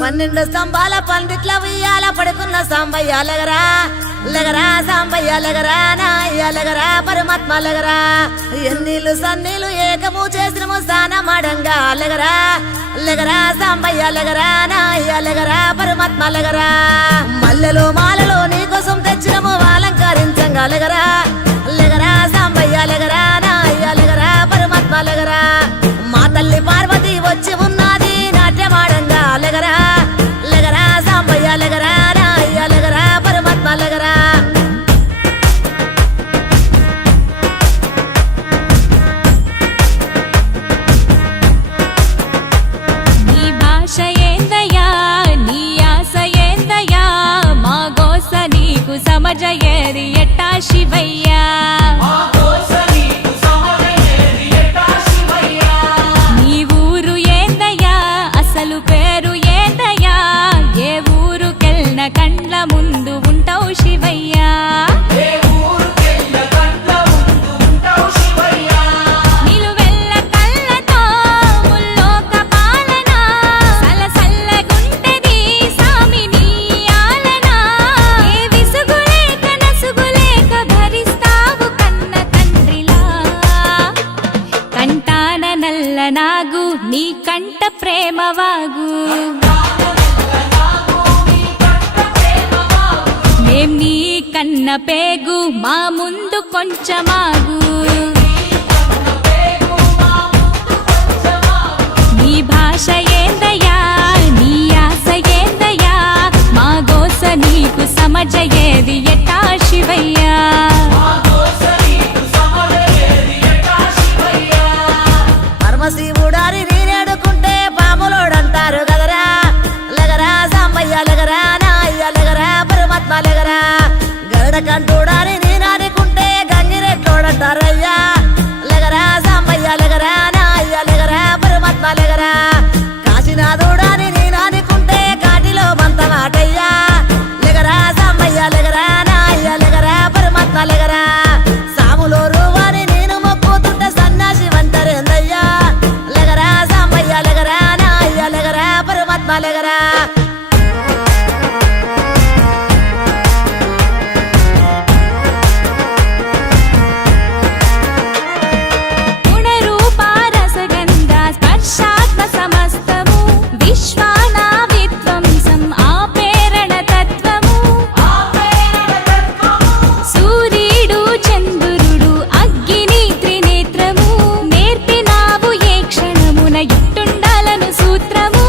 12 స్తంభాల పందిట్ల ఉయ్యాల పడుకున్న సాంబయ్య లెగరా లెగరా సాంబయ్య లెగరా నాయ్య లెగరా పరమాత్మ లెగరా ఎన్నీళ్ళు సన్నీళ్ళు ఏకము చేసినము స్నానమాడంగా లెగరా లెగరా సాంబయ్య లెగరా నాయ్య లెగరా పరమాత్మ లెగరా మల్లెలు మాలలు నీకోసం తెచ్చినము అలంకరించంగా లెగరా లెగరా సాంబయ్య లెగరా నాయ్య లెగరా పరమాత్మ లెగరా మా తల్లి పార్వతి వచ్చి ఉన్నది నాట్యమాడంగా లెగరా లెగరా సాంబయ్య లెగరా నాయ్య లెగరా పరమాత్మ లెగరా నీ భాష ఏందయ్యా నీ ఆశ ఏందయ్యా మా గోస నీకు సమజయేది ఎట్టా శివయ్యా నీ ఊరు ఏందయ్యా అసలు పేరు ఏందయ్యా ఏ ఊరుకెళ్ళిన కండ్ల ముందు ఉంటావు శివయ్యా నిలువెల్ల కళ్ళతో ముల్లోక పాలన సలసల్లగుంటది సామి నీ ఆలన ఏ విసుగులేక నసుగులేక భరిస్తావు కన్న తండ్రిలా కంటాన నల్ల నాగు నీ కంట ప్రేమవాగు మేం నీ కన్న పేగు మా ముందు కొంచెమాగు నీ భాష ఏందయ్యా నీ ఆశ ఏందయ్యా మా గోస నీకు సమజయేది ఎట్టా శివయ్యా పరమశివుడారి నేనేడుకుంటే పాములోడంటారు కదరా లెగరా సాంబయ్య లెగరా నాయ్య లెగరా పరమాత్మ లెగరా గరుడ కంటూడారి నేనాడుకుంటే గంగిరెట్టోడంటారయ్యా లెగరా సాంబయ్య లెగరా నాయ్య లెగరా పరమాత్మ లెగరా కాశీనాథుడాని నేనాడుకుంటే కాటిలో మంత మాటయ్యా లెగరా సాంబయ్య లెగరా నాయ్య లెగరా పరమాత్మ లెగరా సాములో రూవాని నేను మొక్కుతుంటే సన్నాసి వంటరేందయ్యా లెగరా సాంబయ్య లెగరా నాయ్య లెగరా పరమాత్మ లెగరా గుణరూపారసగంధ స్పర్శాత్మ సమస్తము విశ్వాన విధ్వంసం ఆపేరణ తత్వము సూర్యుడు చంద్రుడు అగ్ని త్రినేత్రము నేర్పినావు ఏ క్షణమున ఎట్టుండాలను సూత్రము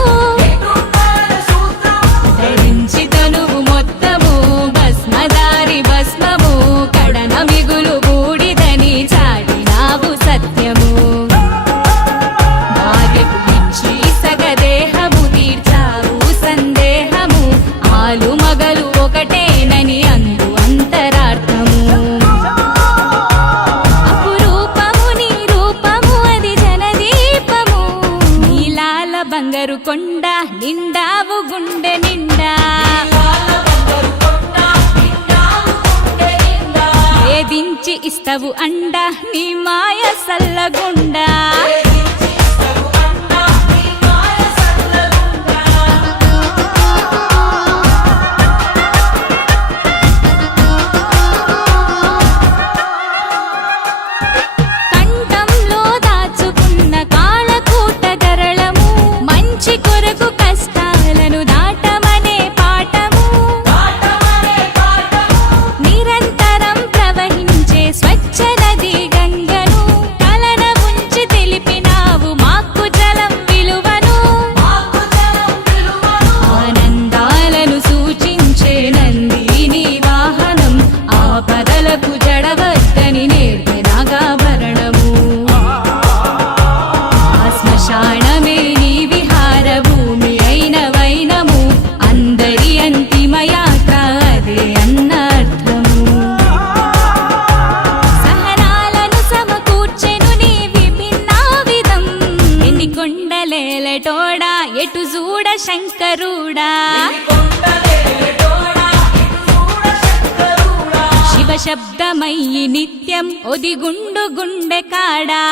ధరించి తనువు మొత్తము భస్మదారి భస్మము కడన మిగులు బూడిదని చాటినావు సత్యము భార్యకు ఇచ్చి సగదేహము తీర్చావు సందేహము ఆలు మగలు ఒకటేనని అందు అంతరార్థము అపురూపము నీ రూపము అది జనదీపము నీలాల బంగారు కొండ నిండావు గుండె నిండా వేధించి ఇస్తవు అండ నీ మాయ సల్లగుండా కంఠంలో దాచుకున్న కాళకూట గరళము మంచి కొరకు కష్టాలను దాటమనే పాఠము నిరంతరం ప్రవహించే స్వచ్ఛ నది గంగను కలన ఉంచి తెలిపినావు మాకు జలం విలువను ఆనందాలను సూచించే నందిని వాహనం ఆపదలకు జడవద్దని నేర్పినాగాభరణము ఆ శ్మశానమే నీ విహార భూమి అయిన వైనము అందరి అంతిమ యాత్ర అదే అన్నర్థము సహనాలను సమకూర్చెను నీ విభిన్న విధం ఎన్ని కొండలేలటోడా ఎటు చూడ శంకరుడా శివ శబ్దమయ్యి నిత్యం ఒదిగుండు గుండె కాడా